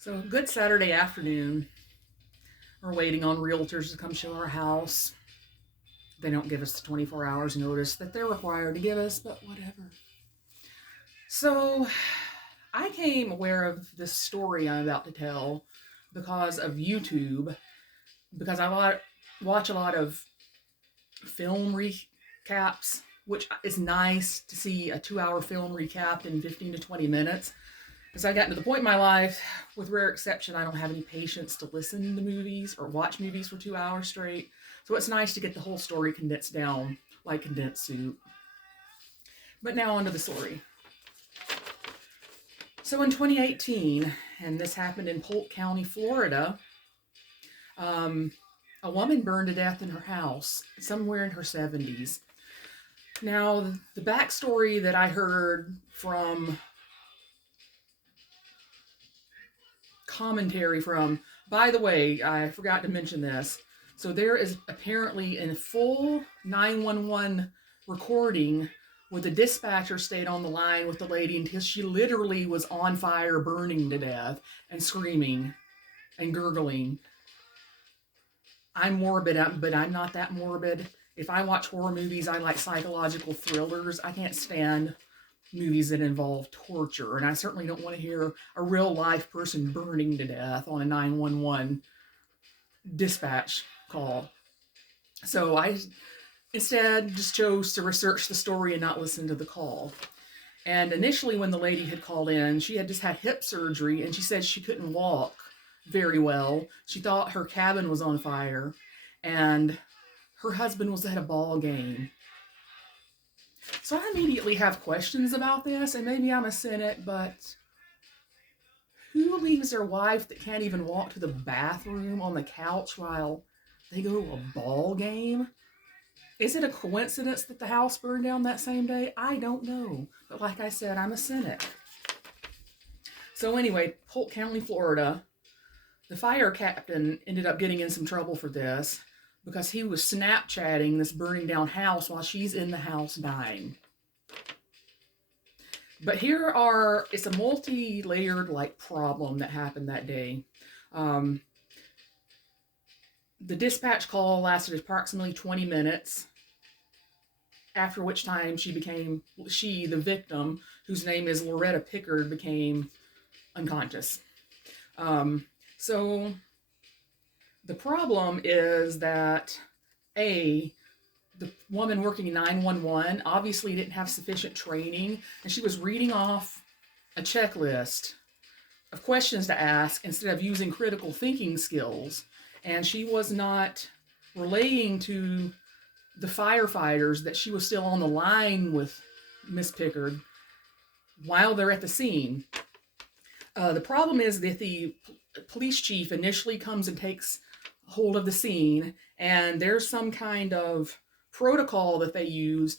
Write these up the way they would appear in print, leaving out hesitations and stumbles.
So, good Saturday afternoon. We're waiting on realtors to come show our house. They don't give us the 24 hours notice that they're required to give us, but whatever. So, I came aware of this story I'm about to tell because of YouTube, because watch a lot of film recaps, which is nice to see a 2 hour film recap in 15 to 20 minutes. As I got to the point in my life, with rare exception, I don't have any patience to listen to movies or watch movies for 2 hours straight. So it's nice to get the whole story condensed down like condensed soup. But now onto the story. So in 2018, and this happened in Polk County, Florida, a woman burned to death in her house somewhere in her 70s. Now, the backstory that I heard from commentary from, by the way, I forgot to mention this. So there is apparently a full 911 recording where the dispatcher stayed on the line with the lady until she literally was on fire, burning to death, and screaming and gurgling. I'm morbid, but I'm not that morbid. If I watch horror movies, I like psychological thrillers. I can't stand movies that involve torture, and I certainly don't want to hear a real life person burning to death on a 911 dispatch call. So I instead just chose to research the story and not listen to the call. And initially, when the lady had called in, she had just had hip surgery and she said she couldn't walk very well. She thought her cabin was on fire and her husband was at a ball game. So I immediately have questions about this, and maybe I'm a cynic, but who leaves their wife that can't even walk to the bathroom on the couch while they go to a ball game? Is it a coincidence that the house burned down that same day? I don't know. But like I said, I'm a cynic. So anyway, Polk County, Florida, the fire captain ended up getting in some trouble for this because he was Snapchatting this burning down house while she's in the house dying. But it's a multi-layered like problem that happened that day. Um, the dispatch call lasted approximately 20 minutes, after which time the victim, whose name is Loretta Pickard, became unconscious. So the problem is that the woman working in 911 obviously didn't have sufficient training, and she was reading off a checklist of questions to ask instead of using critical thinking skills. And she was not relaying to the firefighters that she was still on the line with Miss Pickard while they're at the scene. The problem is that the police chief initially comes and takes hold of the scene, and there's some kind of protocol that they use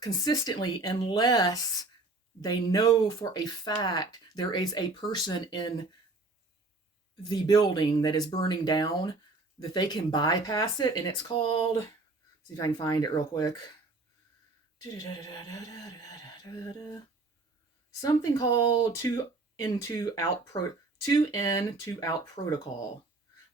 consistently unless they know for a fact there is a person in the building that is burning down, that they can bypass it. And it's called, let's see if I can find it real quick. Something called two in two out protocol.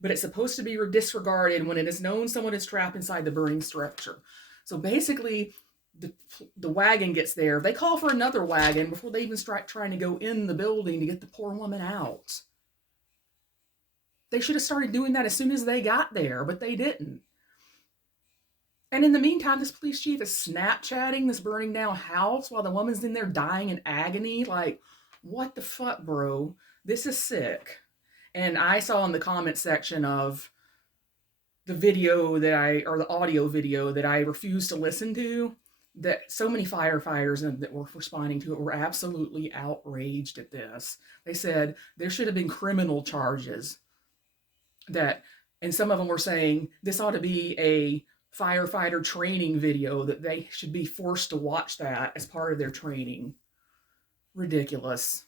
But it's supposed to be disregarded when it is known someone is trapped inside the burning structure. So basically, the wagon gets there. They call for another wagon before they even start trying to go in the building to get the poor woman out. They should have started doing that as soon as they got there, but they didn't. And in the meantime, this police chief is Snapchatting this burning down house while the woman's in there dying in agony. Like, what the fuck, bro? This is sick. And I saw in the comment section of the audio video that I refused to listen to, that so many firefighters that were responding to it were absolutely outraged at this. They said there should have been criminal charges and some of them were saying this ought to be a firefighter training video, that they should be forced to watch that as part of their training. Ridiculous.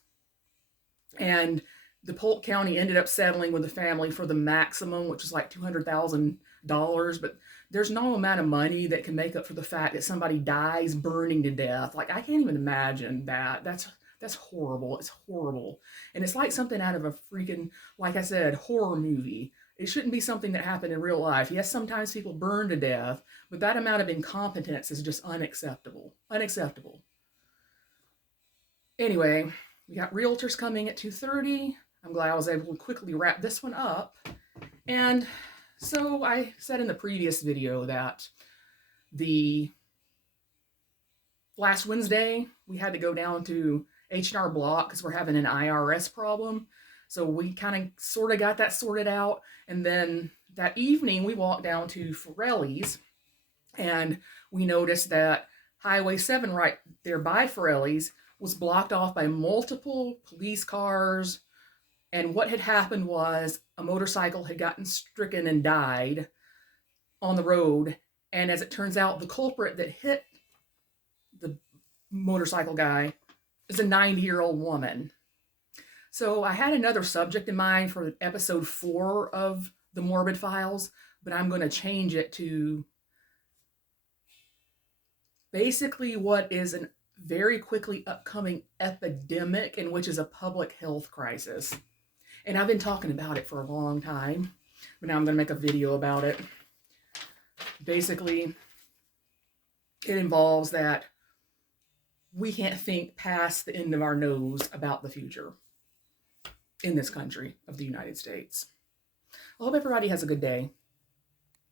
And the Polk County ended up settling with the family for the maximum, which was like $200,000. But there's no amount of money that can make up for the fact that somebody dies burning to death. Like, I can't even imagine that. That's That's horrible. It's horrible. And it's like something out of a freaking, like I said, horror movie. It shouldn't be something that happened in real life. Yes, sometimes people burn to death, but that amount of incompetence is just unacceptable. Unacceptable. Anyway, we got realtors coming at 2:30. I'm glad I was able to quickly wrap this one up. And so I said in the previous video that the last Wednesday we had to go down to H&R Block because we're having an IRS problem. So we kind of sort of got that sorted out. And then that evening we walked down to Forelli's and we noticed that Highway 7 right there by Forelli's was blocked off by multiple police cars. And what had happened was a motorcycle had gotten stricken and died on the road. And as it turns out, the culprit that hit the motorcycle guy is a 90-year-old woman. So I had another subject in mind for episode 4 of the Morbid Files, but I'm going to change it to basically what is a very quickly upcoming epidemic, and which is a public health crisis. And I've been talking about it for a long time, but now I'm going to make a video about it. Basically, it involves that we can't think past the end of our nose about the future in this country of the United States. I hope everybody has a good day.